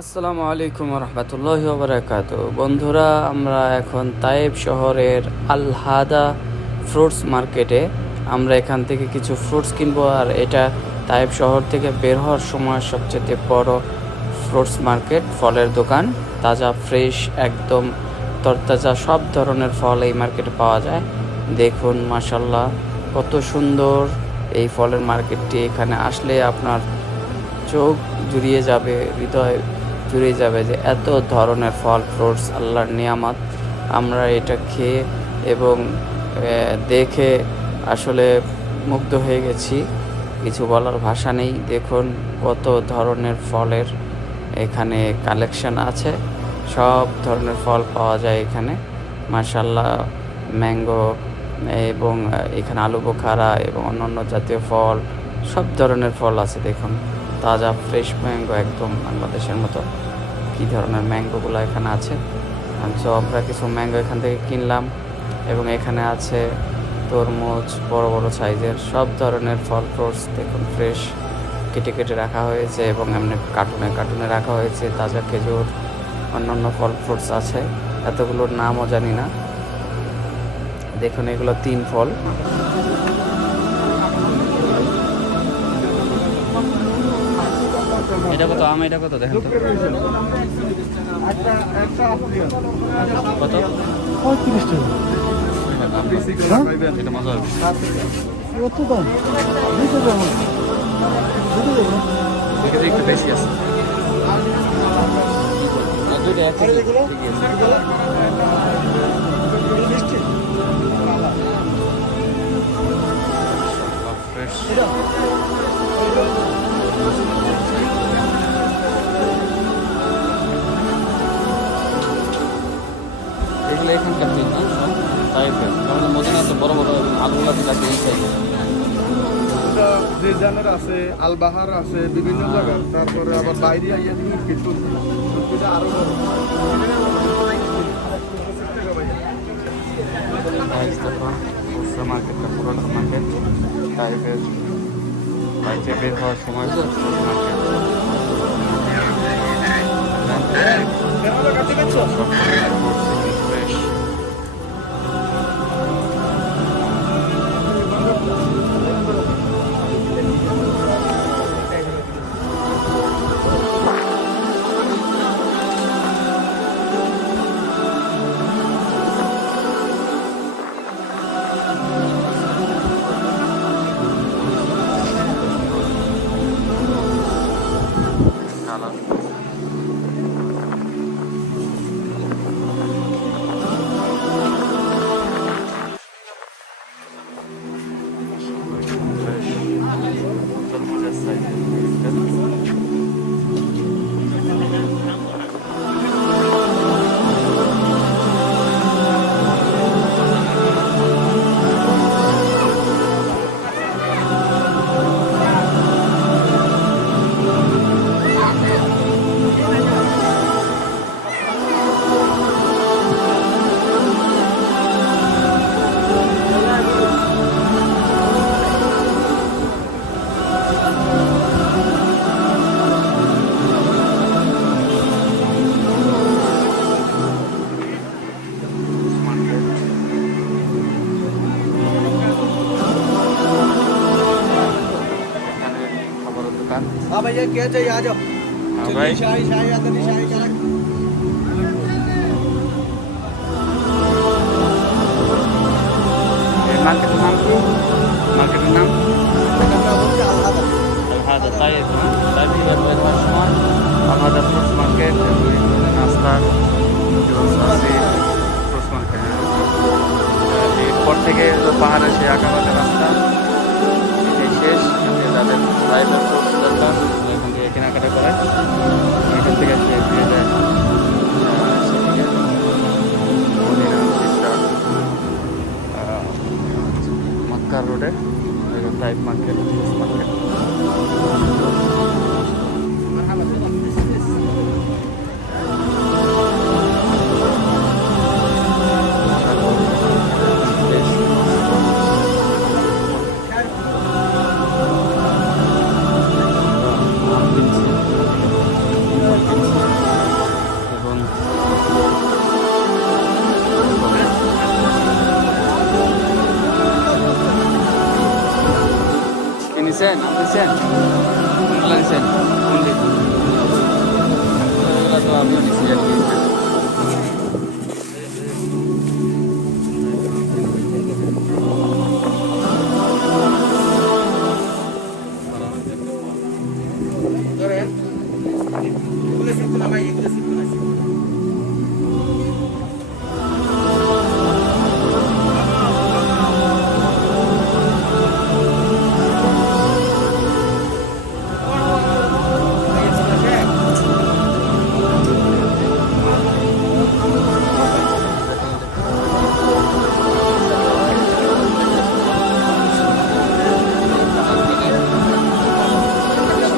আসসালামু আলাইকুম রহমতুল্লাহি ওয়া বারাকাতুহু। বন্ধুরা, আমরা এখন তায়েব শহরের আল হাদা ফ্রুটস মার্কেটে। আমরা এখান থেকে কিছু ফ্রুটস কিনবো। আর এটা তায়েব শহর থেকে বের হওয়ার সময় সবচেয়ে বড় ফ্রুটস মার্কেট, ফলের দোকান। তাজা ফ্রেশ একদম তরতাজা সব ধরনের ফল এই মার্কেটে পাওয়া যায়। দেখুন মাশাল্লাহ, কত সুন্দর এই ফলের মার্কেটটি। এখানে আসলে আপনার চোখ জুড়িয়ে যাবে, হৃদয় জুড়িয়ে যাবে যে এত ধরনের ফল ফ্রুটস আল্লাহর নিয়ামত। আমরা এটা খেয়ে এবং দেখে আসলে মুগ্ধ হয়ে গেছি, কিছু বলার ভাষা নেই। দেখুন কত ধরনের ফলের এখানে কালেকশন আছে, সব ধরনের ফল পাওয়া যায় এখানে মাশাল্লাহ। ম্যাঙ্গো এবং এখানে আলু বোখারা এবং অন্যান্য জাতীয় ফল, সব ধরনের ফল আছে। দেখুন তাজা ফ্রেশ ম্যাঙ্গো, একদম বাংলাদেশের মতো কী ধরনের ম্যাঙ্গোগুলো এখানে আছে। সো আমরা কিছু ম্যাঙ্গো এখান থেকে কিনলাম। এবং এখানে আছে তরমুজ, বড় বড় সাইজের সব ধরনের ফল ফ্রুটস। দেখুন ফ্রেশ কেটে কেটে রাখা হয়েছে এবং এমনি কার্টুনে কার্টুনে রাখা হয়েছে। তাজা খেজুর, অন্যান্য ফল ফ্রুটস আছে, এতগুলোর নামও জানি না। দেখুন এগুলো 3 ফল। এটা কত আম? এটা কত দেখেন তো, কত? 35 টাকা। এটা মজা হবে। কত দাম? 20 টাকা। এখানে একটু বেশি আছে। আর দুইটা একই, ঠিকই আছে। ফ্রেশ এগুলো এখানকার দিন না, টাইপের। আমাদের মদিনা তো বড় বড় আলুগুলা দিলাকে এই সাইজের। এটা যে জানের আছে, আলবাহার আছে বিভিন্ন জায়গার, তারপরে আবার বাইরে আইয়া দিন কিন্তু আরো বড়। প্রাইস দেখুন, খুচরা মার্কেটটা পুরান মার্কেট টাইপের। বাড়িতে বের হওয়ার সময় ফ্রেশ। हाँ भैया क्या चाहिए आ जाओ। हाँ भाई, शाही शाही आता नहीं शाही क्या মার্কেটের নাম কি? মার্কেটের নাম আলহাদা তাইব। তাইব বের হওয়ার সময় আলহাদা ফ্রুটস মার্কেট, নাস্তা ফ্রুটস মার্কেট। এরপর থেকে পাহাড়ে সে আঁকা বাঁকা রাস্তা, এই শেষ। তাদের তাইবের ফ্রুটস দরকার, এখান থেকে কেনাকাটা করে এখান থেকে সে ফিরে যায় সেদিকে মদিনা মক্কা রোডে টাইপ মার্কেট, মার্কেট। দিছেন দিছেন কোনগুলা দিছেন কোনগুলি এগুলা তো আমিও নিছি আর কি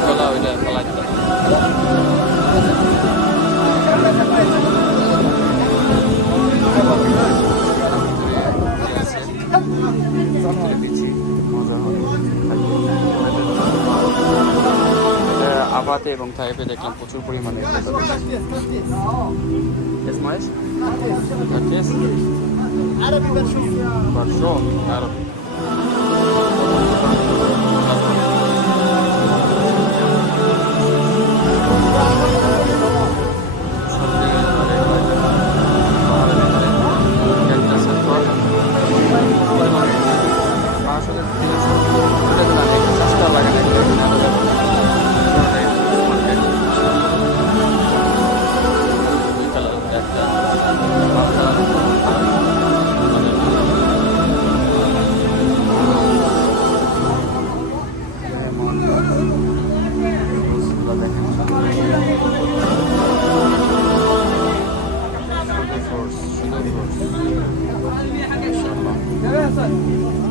গলা ওইটা ফেলাই দিলাম আবাতে এবং থাইপে দেখলাম প্রচুর পরিমাণে এসমাইস Artis Arabi version. Barşon Arabi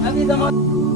Abi zaman